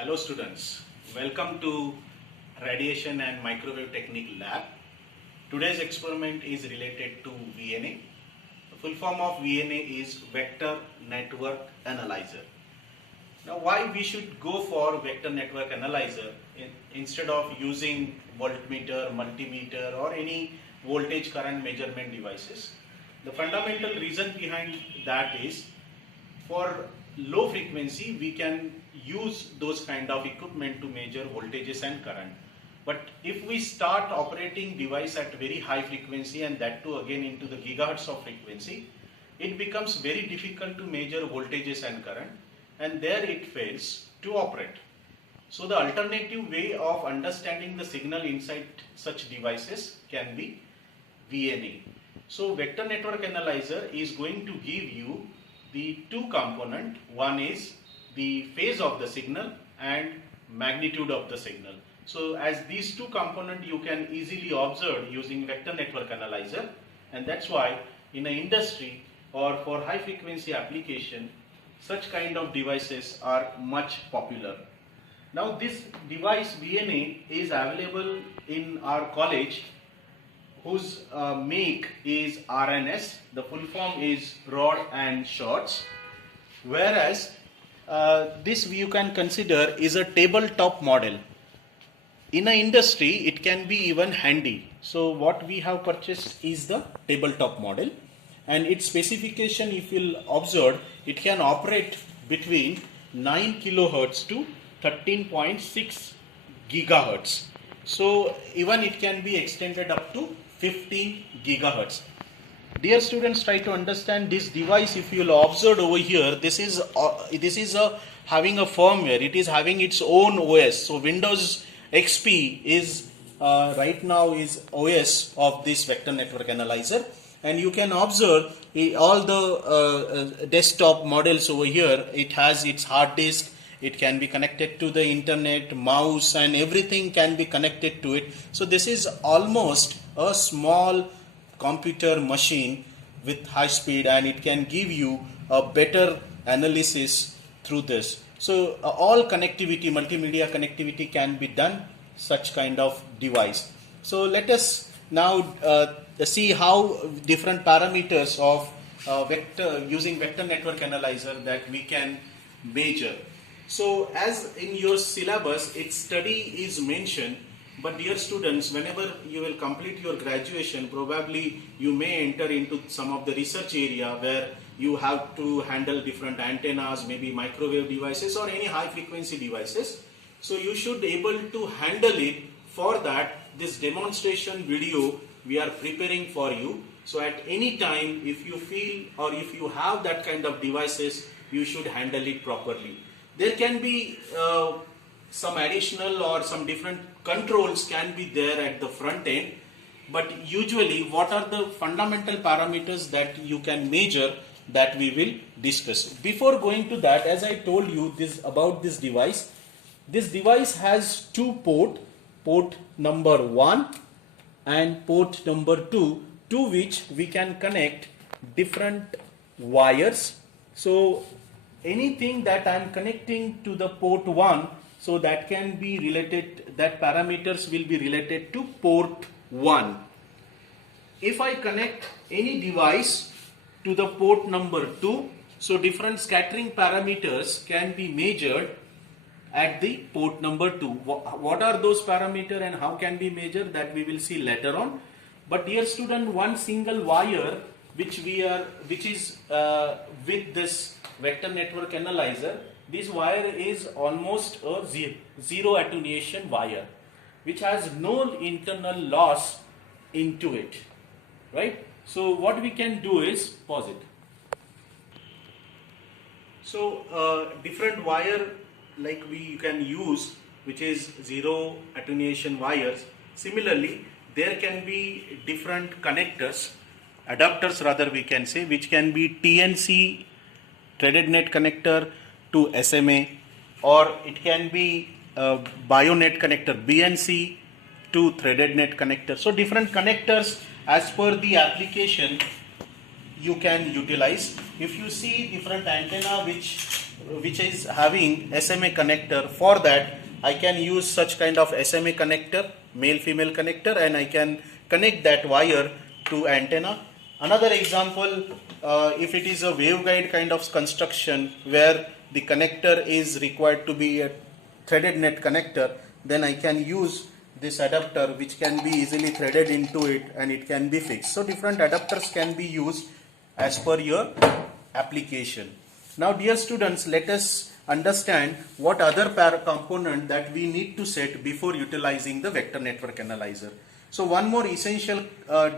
Hello students, welcome to Radiation and Microwave Technique Lab. Today's experiment is related to VNA. The full form of VNA is Vector Network Analyzer. Now why we should go for Vector Network Analyzer instead of using voltmeter, multimeter or any voltage current measurement devices? The fundamental reason behind that is for low frequency we can use those kind of equipment to measure voltages and current, but if we start operating device at very high frequency and that too again into the gigahertz of frequency, it becomes very difficult to measure voltages and current, and there it fails to operate. So the alternative way of understanding the signal inside such devices can be VNA. So vector network analyzer is going to give you the two component. One is the phase of the signal and magnitude of the signal. So as these two components you can easily observe using vector network analyzer, and that's why in an industry or for high frequency application such kind of devices are much popular. Now this device VNA is available in our college, whose make is RNS. The full form is rod and shorts, whereas this you can consider is a tabletop model. In an industry it can be even handy. So what we have purchased is the tabletop model, and its specification, if you'll observe, it can operate between 9 kilohertz to 13.6 gigahertz. So even it can be extended up to 15 gigahertz. Dear students, try to understand this device. If you will observe over here, this is having a firmware. It is having its own OS. So Windows XP is right now is OS of this vector network analyzer, and you can observe all the desktop models over here. It has its hard disk. It can be connected to the internet, mouse, and everything can be connected to it. So this is almost a small computer machine with high speed, and it can give you a better analysis through this. So all connectivity, multimedia connectivity can be done such kind of device. So let us now see how different parameters of using vector network analyzer that we can measure. So as in your syllabus, its study is mentioned, but dear students, whenever you will complete your graduation, probably you may enter into some of the research area where you have to handle different antennas, maybe microwave devices or any high frequency devices. So you should be able to handle it. For that, this demonstration video we are preparing for you. So at any time, if you feel or if you have that kind of devices, you should handle it properly. There can be some additional or some different controls can be there at the front end, but usually what are the fundamental parameters that you can measure that we will discuss. Before going to that, as I told you this about this device has two port number 1 and port number 2, to which we can connect different wires. So anything that I am connecting to the port 1, so that can be related, that parameters will be related to port 1. If I connect any device to the port number 2, so different scattering parameters can be measured at the port number 2. What are those parameters and how can be measured, that we will see later on. But dear student, one single wire which is with this vector network analyzer, this wire is almost a zero attenuation wire, which has no internal loss into it, right? So what we can do is pause it. So different wire like we can use, which is zero attenuation wires. Similarly, there can be different connectors, adapters rather we can say, which can be TNC, threaded net connector, to SMA, or it can be Bionet connector, BNC to threaded net connector. So different connectors as per the application you can utilize. If you see different antenna which is having SMA connector, for that I can use such kind of SMA connector, male female connector, and I can connect that wire to antenna. Another example, if it is a waveguide kind of construction where the connector is required to be a threaded net connector, then I can use this adapter which can be easily threaded into it and it can be fixed. So different adapters can be used as per your application. Now dear students, let us understand what other component that we need to set before utilizing the vector network analyzer. So one more essential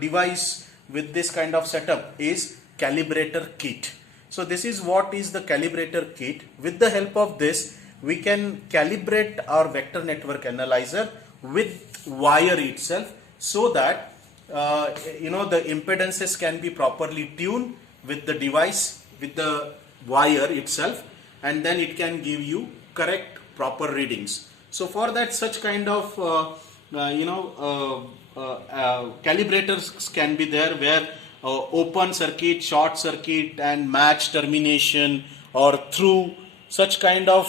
device with this kind of setup is calibrator kit. So this is what is the calibrator kit. With the help of this, we can calibrate our vector network analyzer with wire itself, so that the impedances can be properly tuned with the device, with the wire itself, and then it can give you correct proper readings. So for that, such kind of calibrators can be there, where open circuit, short circuit and match termination or through, such kind of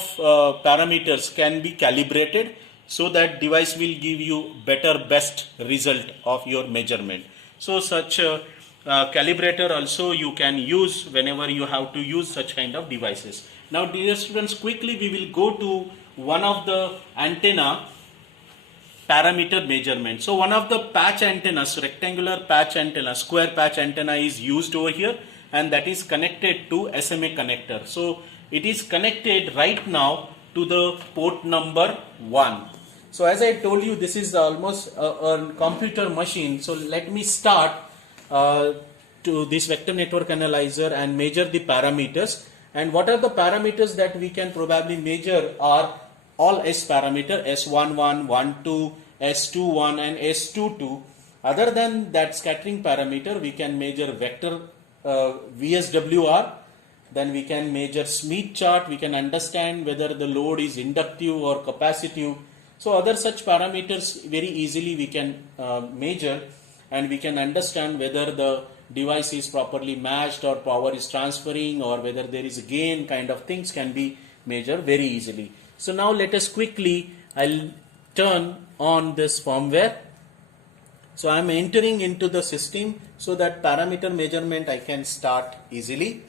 parameters can be calibrated, so that device will give you best result of your measurement. So such calibrator also you can use whenever you have to use such kind of devices. Now dear students, quickly we will go to one of the antenna parameter measurement. So one of the patch antennas, rectangular patch antenna, square patch antenna is used over here, and that is connected to SMA connector. So it is connected right now to the port number 1. So as I told you, this is almost a computer machine. So let me start to this vector network analyzer and measure the parameters. And what are the parameters that we can probably measure are all S parameter, S11, 12, S21 and S22. Other than that scattering parameter, we can measure vector VSWR. Then we can measure Smith chart. We can understand whether the load is inductive or capacitive. So other such parameters very easily we can measure, and we can understand whether the device is properly matched or power is transferring, or whether there is a gain, kind of things can be measured very easily. So now let us quickly, I'll turn on this firmware. So I am entering into the system so that parameter measurement I can start easily.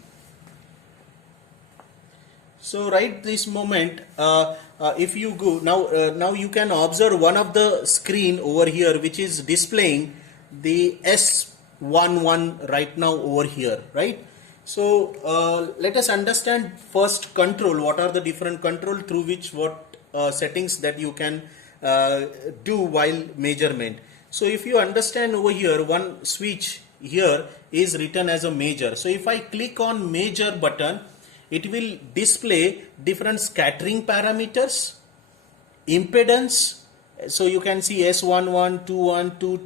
So right this moment, if you go now you can observe one of the screen over here which is displaying the S11 right now over here, right? So let us understand first control. What are the different control through which what settings that you can do while measurement. So if you understand over here, one switch here is written as a measure. So if I click on measure button, it will display different scattering parameters, impedance. So you can see S11, 21,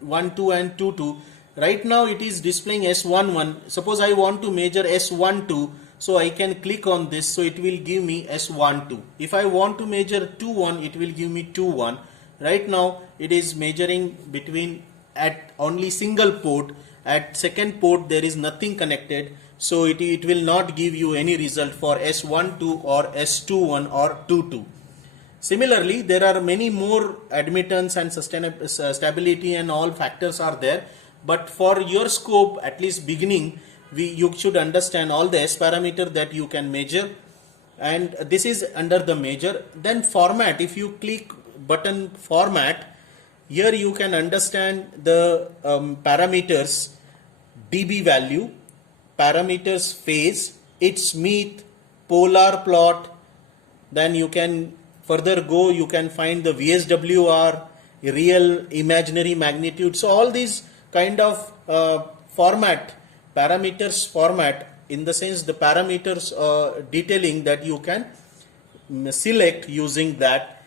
12 and 22. Right now it is displaying S11. Suppose I want to measure S12, so I can click on this, so it will give me S12. If I want to measure 21, it will give me 21. Right now it is measuring between at only single port. At second port there is nothing connected, so it will not give you any result for S12 or S21 or 22. Similarly, there are many more admittance and stability and all factors are there. But for your scope, at least beginning, you should understand all the S parameter that you can measure. And this is under the measure. Then format, if you click button format, here you can understand the parameters, dB value, parameters phase, its Smith, polar plot. Then you can further go, you can find the VSWR, real imaginary magnitude. So all these kind of format, parameters format, in the sense the parameters detailing that you can select using that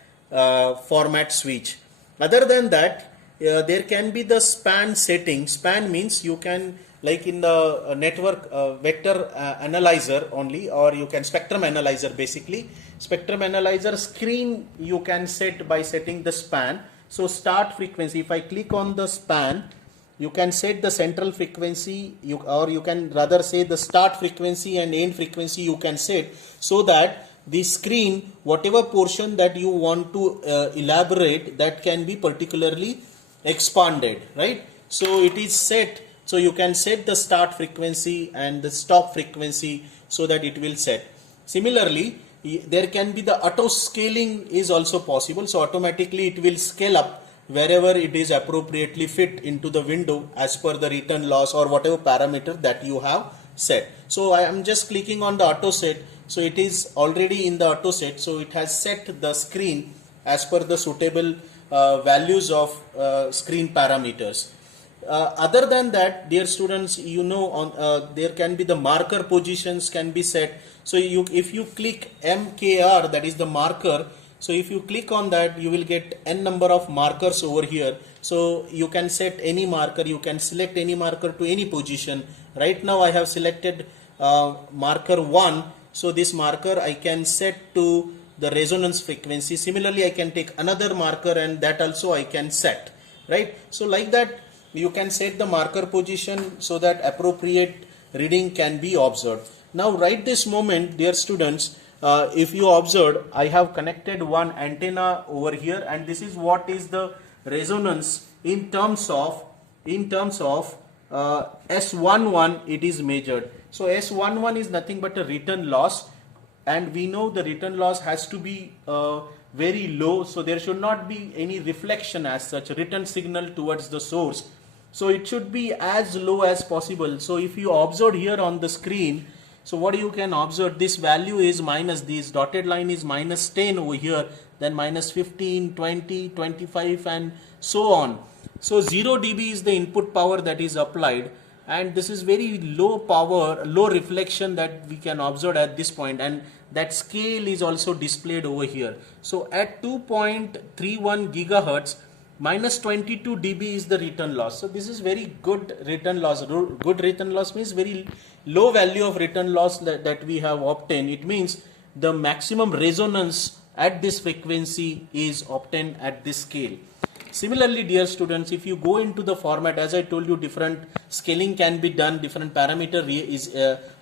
format switch. Other than that, there can be the span setting. Span means you can, like in the network vector analyzer only, or you can spectrum analyzer basically. Spectrum analyzer screen you can set by setting the span. So start frequency, if I click on the span, you can set the central frequency, or you can rather say the start frequency and end frequency you can set, so that the screen, whatever portion that you want to elaborate, that can be particularly expanded, right? So it is set, so you can set the start frequency and the stop frequency so that it will set. Similarly, there can be the auto scaling is also possible, so automatically it will scale up wherever it is appropriately fit into the window as per the return loss or whatever parameter that you have set. So I am just clicking on the auto set, so it is already in the auto set, so it has set the screen as per the suitable values of screen parameters. Other than that, dear students, you know, on there can be the marker positions can be set. So if you click MKR, that is the marker, so if you click on that, you will get n number of markers over here. So you can set any marker, you can select any marker to any position. Right now I have selected marker 1, so this marker I can set to the resonance frequency. Similarly, I can take another marker and that also I can set, right? So like that you can set the marker position so that appropriate reading can be observed. Now right this moment, dear students, if you observe, I have connected one antenna over here, and this is what is the resonance in terms of S11 it is measured. So S11 is nothing but a return loss, and we know the return loss has to be very low, so there should not be any reflection as such, return signal towards the source. So it should be as low as possible. So if you observe here on the screen, so what you can observe, this value is minus, this dotted line is minus 10 over here, then minus 15, 20, 25 and so on. So 0 dB is the input power that is applied, and this is very low power, low reflection that we can observe at this point, and that scale is also displayed over here. So at 2.31 gigahertz, minus 22 dB is the return loss. So this is very good return loss. Good return loss means very low value of return loss that we have obtained. It means the maximum resonance at this frequency is obtained at this scale. Similarly, dear students, if you go into the format, as I told you, different scaling can be done, different parameter is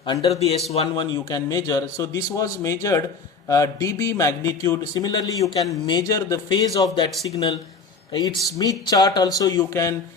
under the S11 you can measure. So this was measured dB magnitude. Similarly, you can measure the phase of that signal. Its Smith chart also you can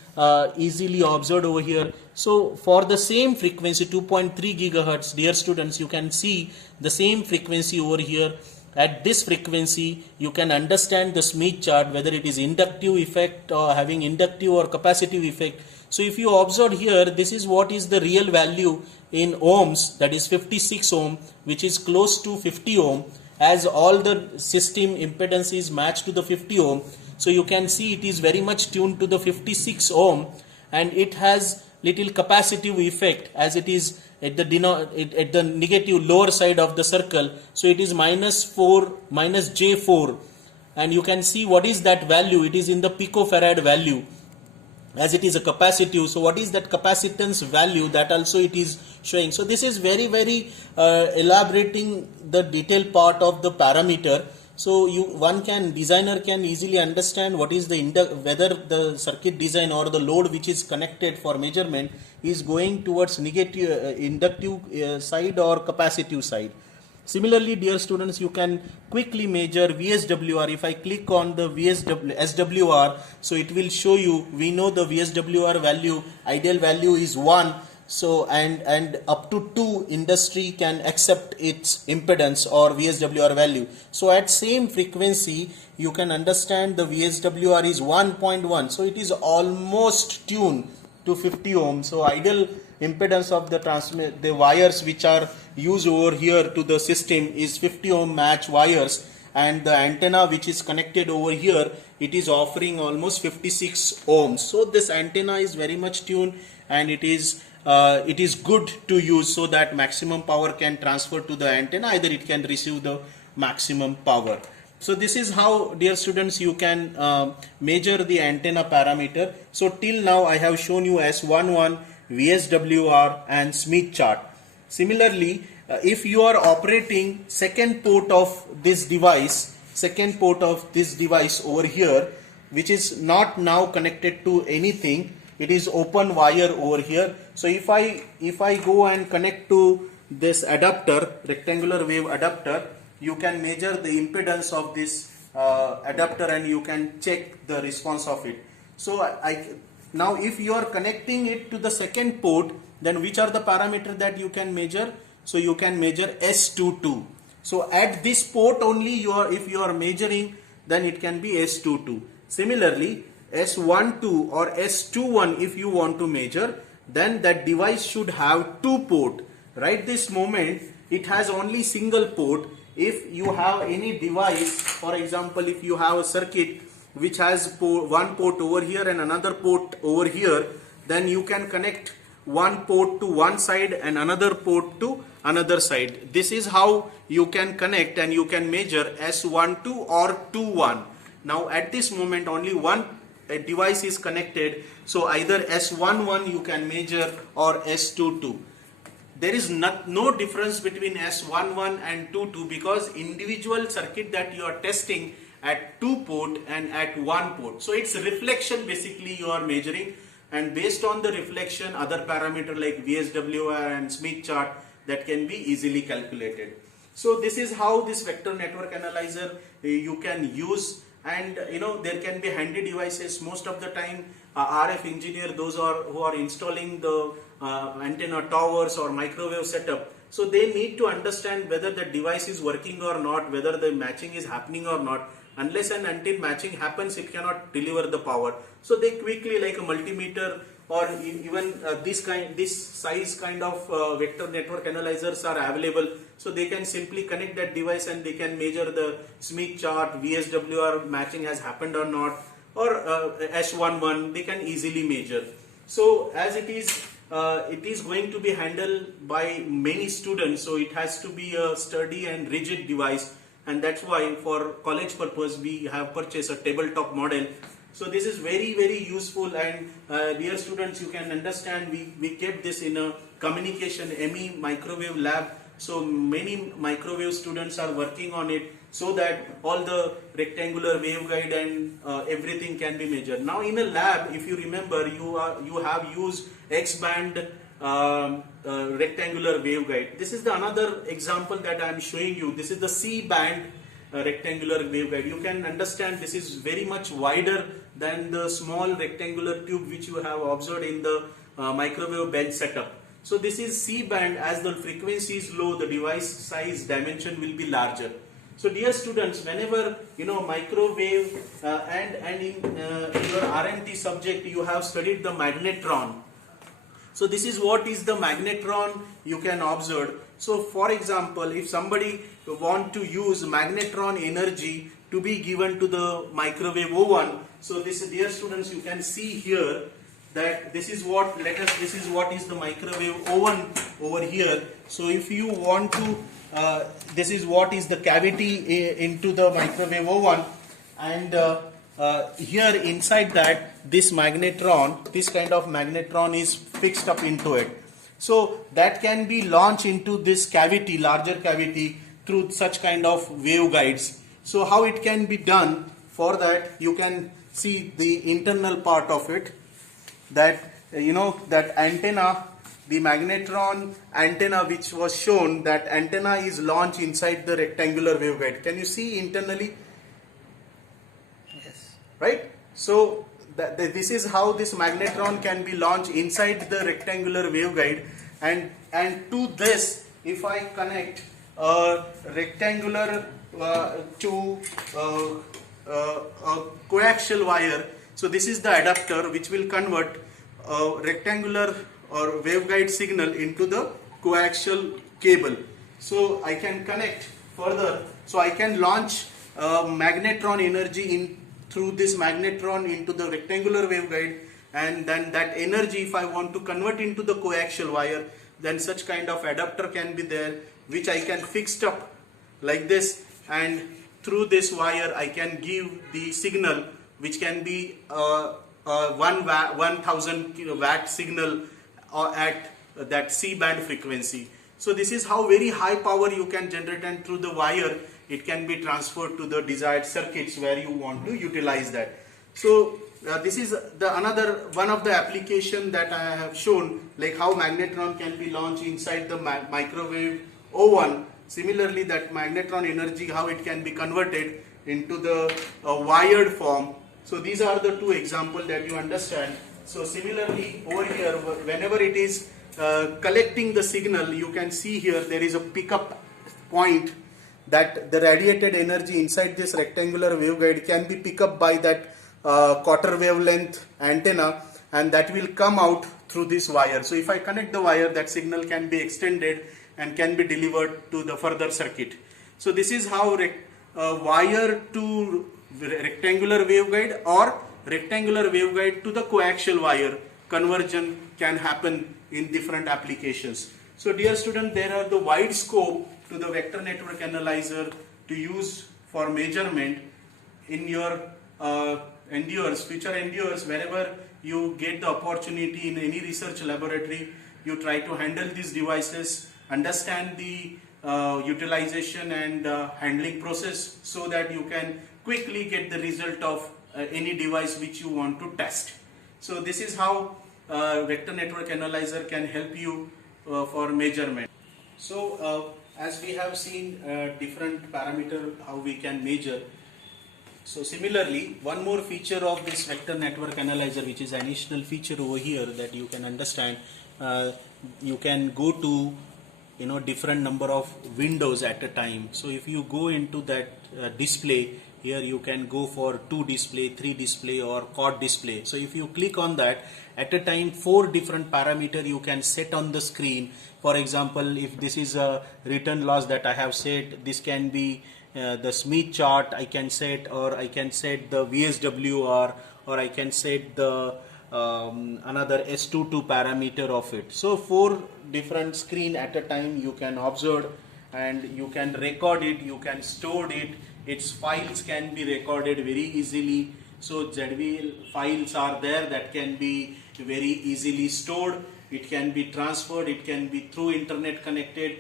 easily observe over here. So for the same frequency 2.3 gigahertz, dear students, you can see the same frequency over here. At this frequency you can understand the Smith chart, whether it is inductive effect or having inductive or capacitive effect. So if you observe here, this is what is the real value in ohms, that is 56 ohm, which is close to 50 ohm, as all the system impedance is matched to the 50 ohm. So you can see it is very much tuned to the 56 ohm, and it has little capacitive effect as it is at the negative lower side of the circle. So it is minus J4, and you can see what is that value. It is in the picofarad value, as it is a capacitive. So what is that capacitance value, that also it is showing. So this is very elaborating the detailed part of the parameter. So designer can easily understand what is whether the circuit design or the load which is connected for measurement is going towards negative inductive side or capacitive side. Similarly, dear students, you can quickly measure VSWR. If I click on the SWR, so it will show you, we know the VSWR value, ideal value is 1. So and up to 2 industry can accept its impedance or VSWR value. So at same frequency you can understand the VSWR is 1.1. So it is almost tuned to 50 ohm. So ideal impedance of the wires which are used over here to the system is 50 ohm match wires, and the antenna which is connected over here, it is offering almost 56 ohms. So this antenna is very much tuned, and it is good to use, so that maximum power can transfer to the antenna, either it can receive the maximum power. So this is how, dear students, you can measure the antenna parameter. So till now I have shown you S11, VSWR and Smith chart. Similarly, if you are operating second port of this device over here, which is not now connected to anything, it is open wire over here. So if I go and connect to this adapter, rectangular wave adapter, you can measure the impedance of this adapter and you can check the response of it. So now if you are connecting it to the second port, then which are the parameters that you can measure? So you can measure S22. So at this port only if you are measuring, then it can be S22. Similarly, S12 or S21 if you want to measure, then that device should have two port. Right this moment it has only single port. If you have any device, for example, if you have a circuit which has one port over here and another port over here, then you can connect one port to one side and another port to another side. This is how you can connect and you can measure S12 or 21. Now at this moment only one device is connected, so either S11 you can measure or S22. There is no difference between S11 and 22 because individual circuit that you are testing at two port and at one port. So it's reflection basically you are measuring, and based on the reflection other parameter like VSWR and Smith chart that can be easily calculated. So this is how this vector network analyzer you can use, and there can be handy devices. Most of the time RF engineer, those who are installing the antenna towers or microwave setup, so they need to understand whether the device is working or not, whether the matching is happening or not. Unless and until matching happens, it cannot deliver the power. So they quickly, like a multimeter or even this size kind of vector network analyzers are available. So they can simply connect that device and they can measure the Smith chart, VSWR matching has happened or not, or S11 they can easily measure. So as it is going to be handled by many students, so it has to be a sturdy and rigid device, and that's why for college purpose we have purchased a tabletop model. So this is very useful, and dear students, you can understand we kept this in a communication ME microwave lab. So many microwave students are working on it so that all the rectangular waveguide and everything can be measured. Now in a lab, if you remember, you have used X-band rectangular waveguide. This is the another example that I am showing you. This is the C-band rectangular waveguide. You can understand this is very much wider than the small rectangular tube which you have observed in the microwave bench setup. So this is C-band. As the frequency is low, the device size dimension will be larger. So dear students, whenever microwave and in your RMT subject you have studied the magnetron. So this is what is the magnetron you can observe. So for example, if somebody want to use magnetron energy to be given to the microwave oven, so this, dear students, you can see here that this is what is the microwave oven over here. So if you want to this is what is the cavity into the microwave oven, and here inside that this magnetron, this kind of magnetron is fixed up into it. So that can be launched into this cavity, larger cavity, through such kind of waveguides. So how it can be done? For that you can see the internal part of it, that that antenna, the magnetron antenna which was shown, that antenna is launched inside the rectangular waveguide. Can you see internally? Yes. Right? So this is how this magnetron can be launched inside the rectangular waveguide, and to this, if I connect a rectangular to a coaxial wire, so this is the adapter which will convert rectangular or waveguide signal into the coaxial cable. So I can connect further, so I can launch magnetron energy through this magnetron into the rectangular waveguide, and then that energy, if I want to convert into the coaxial wire, then such kind of adapter can be there which I can fix up like this, and through this wire I can give the signal which can be 1000 kilowatt signal at that C-band frequency. So this is how very high power you can generate, and through the wire it can be transferred to the desired circuits where you want to utilize that. So this is the another one of the application that I have shown, like how magnetron can be launched inside the microwave oven. Similarly, that magnetron energy, how it can be converted into the wired form. So these are the two examples that you understand. So similarly, over here, whenever it is collecting the signal, you can see here there is a pickup point that the radiated energy inside this rectangular waveguide can be picked up by that quarter wavelength antenna, and that will come out through this wire. So if I connect the wire, that signal can be extended and can be delivered to the further circuit. So this is how wire to rectangular waveguide or rectangular waveguide to the coaxial wire conversion can happen in different applications. So dear student, there are the wide scope to the vector network analyzer to use for measurement in your future endeavors. Wherever you get the opportunity in any research laboratory, you try to handle these devices, understand the utilization and handling process, so that you can quickly get the result of any device which you want to test. So this is how vector network analyzer can help you for measurement. So as we have seen different parameter how we can measure. So similarly, one more feature of this vector network analyzer, which is an additional feature over here that you can understand, you can go to different number of windows at a time. So if you go into that display, here you can go for 2 display, 3 display or quad display. So if you click on that, at a time 4 different parameter you can set on the screen. For example, if this is a return loss that I have set, this can be the Smith chart I can set, or I can set the VSWR, or I can set the another S22 parameter of it. So 4 different screen at a time you can observe, and you can record it, you can store it. Its files can be recorded very easily. So ZWL files are there that can be very easily stored. It can be transferred, it can be through internet connected.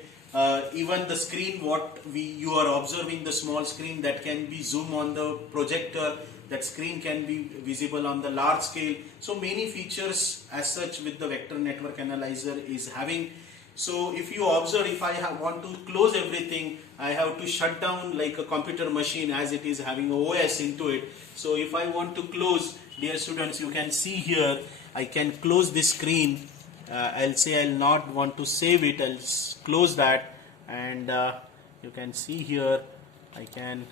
Even the screen what you are observing, the small screen, that can be zoom on the projector, that screen can be visible on the large scale. So many features as such with the vector network analyzer is having. So if you observe, if I want to close everything, I have to shut down like a computer machine, as it is having OS into it. So if I want to close, dear students, you can see here, I can close this screen. I'll say I'll not want to save it, I'll close that, and you can see here I can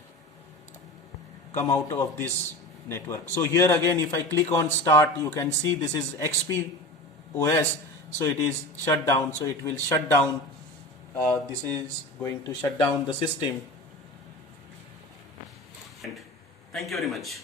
come out of this network. So here again, if I click on start, you can see this is XP OS, so it is shut down. So it will shut down, this is going to shut down the system. Thank you very much.